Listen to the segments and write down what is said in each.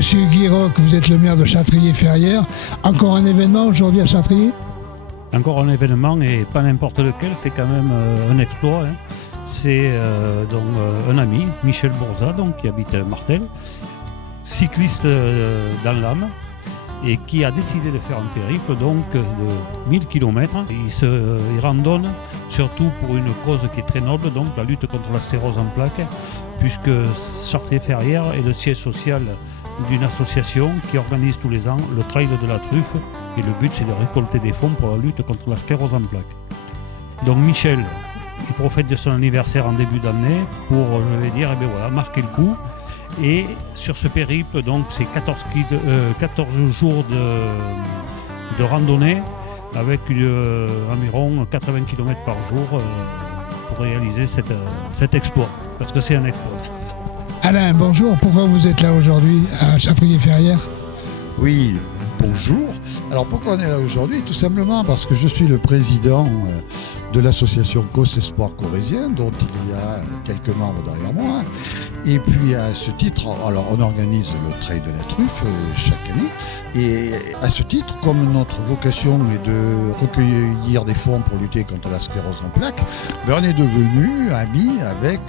Monsieur Guiroc, vous êtes le maire de Châtrier-Ferrières. Encore un événement aujourd'hui à Châtrier? Encore un événement et pas n'importe lequel, c'est quand même un exploit. Hein. C'est un ami, Michel Bourza, qui habite à Martel, cycliste dans l'âme, et qui a décidé de faire un périple de 1000 km. Il randonne surtout pour une cause qui est très noble, donc la lutte contre la sclérose en plaques, puisque Châtrier-Ferrières est le siège social d'une association qui organise tous les ans le Trail de la Truffe, et le but c'est de récolter des fonds pour la lutte contre la sclérose en plaques. Donc Michel, il profite de son anniversaire en début d'année pour, marquer le coup. Et sur ce périple, c'est 14 jours de randonnée avec environ 80 km par jour pour réaliser cet exploit, parce que c'est un exploit. Alain, bonjour. Pourquoi vous êtes là aujourd'hui à Châtrier-Ferrières? Oui, bonjour. Alors pourquoi on est là aujourd'hui? Tout simplement parce que je suis le président de l'association Cause Espoir Corrézien, dont il y a quelques membres derrière moi. Et puis à ce titre, alors on organise le Trail de la Truffe chaque année. Et à ce titre, comme notre vocation est de recueillir des fonds pour lutter contre la sclérose en plaques, on est devenu amis avec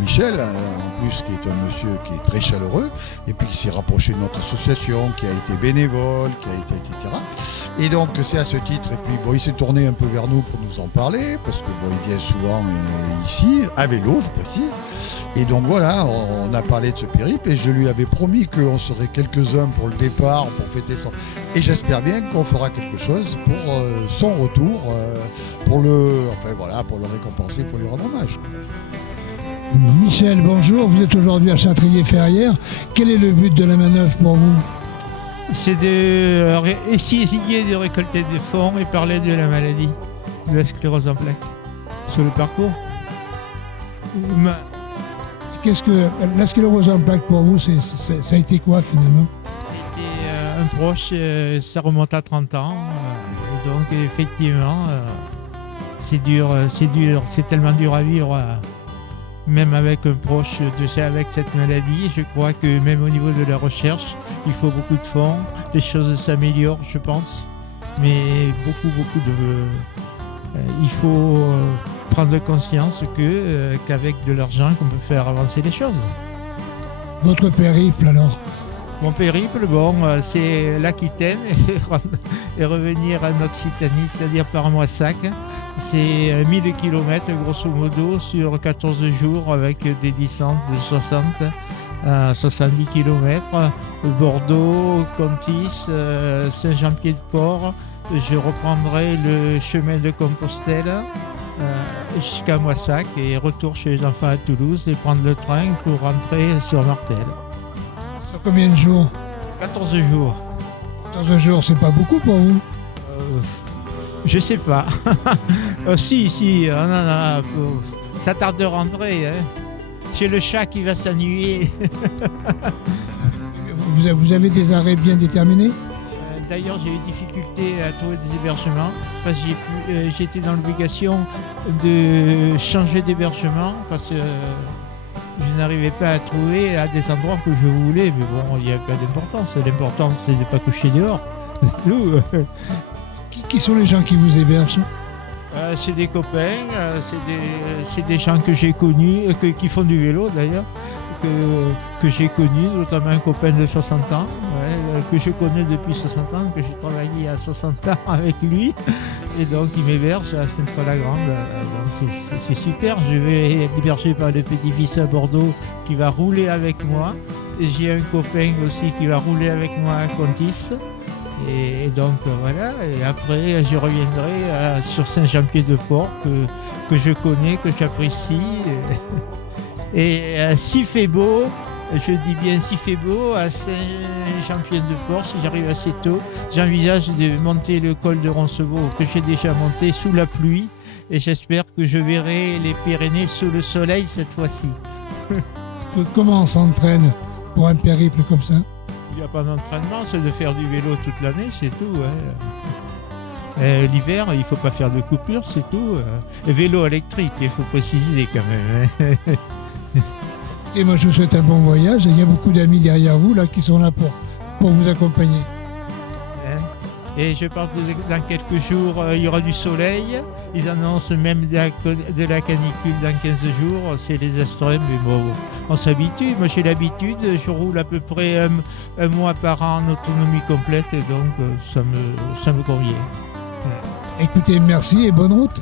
Michel, en plus qui est un monsieur qui est très chaleureux, et puis qui s'est rapproché de notre association, qui a été bénévole, qui a été etc. Et donc c'est à ce titre, et puis il s'est tourné un peu vers nous pour nous en parler, parce que il vient souvent ici, à vélo je précise. Et donc voilà, on a parlé de ce périple et je lui avais promis qu'on serait quelques-uns pour le départ, pour fêter son... Et j'espère bien qu'on fera quelque chose pour son retour, pour le récompenser, pour lui rendre hommage. Michel, bonjour. Vous êtes aujourd'hui à Châtrier-Ferrières. Quel est le but de la manœuvre pour vous? C'est essayer de récolter des fonds et parler de la maladie, de la sclérose en plaques, sur le parcours. Qu'est-ce que la sclérose en plaques pour vous, ça a été quoi finalement? C'était un proche, ça remonte à 30 ans. Donc effectivement, c'est dur, c'est tellement dur à vivre, même avec un proche, avec cette maladie. Je crois que même au niveau de la recherche, il faut beaucoup de fonds. Les choses s'améliorent, je pense, mais beaucoup il faut prendre conscience qu'avec de l'argent qu'on peut faire avancer les choses. Votre périple alors? Mon périple, c'est l'Aquitaine et revenir à notre Occitanie, c'est-à-dire par Moissac. C'est 1000 km grosso modo sur 14 jours avec des distances de 60 à 70 km. Bordeaux, Contis, Saint-Jean-Pied-de-Port. Je reprendrai le chemin de Compostelle jusqu'à Moissac et retour chez les enfants à Toulouse et prendre le train pour rentrer sur Martel. Sur combien de jours? 14 jours. 14 jours, c'est pas beaucoup pour vous? Je sais pas. Si, ça tarde de rentrer. Hein. J'ai le chat qui va s'ennuyer. Vous avez des arrêts bien déterminés? D'ailleurs, j'ai eu difficulté à trouver des hébergements parce que j'étais dans l'obligation de changer d'hébergement parce que je n'arrivais pas à trouver à des endroits que je voulais. Mais bon, il n'y a pas d'importance. L'important, c'est de ne pas coucher dehors. Qui sont les gens qui vous hébergent? C'est des copains, c'est des gens que j'ai connus, qui font du vélo d'ailleurs, que j'ai connus, notamment un copain de 60 ans, que je connais depuis 60 ans, que j'ai travaillé à 60 ans avec lui, et donc il m'héberge à Sainte-Foy-la-Grande. Donc c'est super, je vais être hébergé par le petit-fils à Bordeaux qui va rouler avec moi, et j'ai un copain aussi qui va rouler avec moi à Contis. Et donc voilà, et après je reviendrai sur Saint-Jean-Pied-de-Port que je connais, que j'apprécie. Et s'il fait beau, je dis bien s'il fait beau, à Saint-Jean-Pied-de-Port, si j'arrive assez tôt, j'envisage de monter le col de Roncevaux que j'ai déjà monté sous la pluie et j'espère que je verrai les Pyrénées sous le soleil cette fois-ci. Comment on s'entraîne pour un périple comme ça? Il n'y a pas d'entraînement, c'est de faire du vélo toute l'année, c'est tout. Hein. L'hiver, il ne faut pas faire de coupure, c'est tout. Vélo électrique, il faut préciser quand même. Hein. Et moi, je vous souhaite un bon voyage. Il y a beaucoup d'amis derrière vous là qui sont là pour vous accompagner. Et je pense que dans quelques jours, il y aura du soleil. Ils annoncent même de la canicule dans 15 jours. C'est les extrêmes, mais bon, on s'habitue. Moi, j'ai l'habitude. Je roule à peu près un mois par an en autonomie complète. Et donc, ça me convient. Écoutez, merci et bonne route.